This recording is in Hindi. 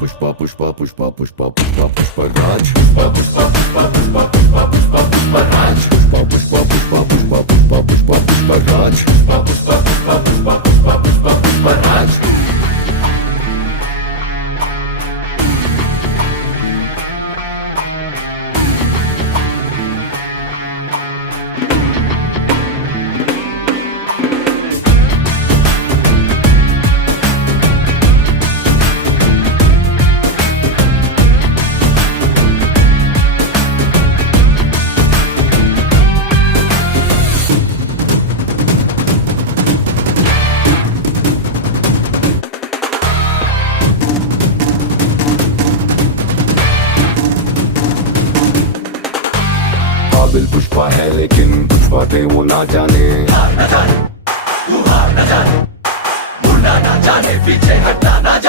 पुष्पा पुष्पा पुष्पा पुष्पा पुष्पा पुष्पराज पुष्पा पुष्पा पुष्पा पुष्पा पुष्पा पुष्पा पुष्पराज पुष्पा पुष्पा पुष्पा पुष्पा पुष्पा पुष्पा पुष्पराज पुष्पा पुष्पा पुष्पा पुष्पा पुष्पा पुष्पा पुष्पराज। काबिल पुष्पा है लेकिन कुछ बातें वो ना जाने, हार न जाने, तू हार न जाने, मुड़ना ना जाने, पीछे हटना ना जाने।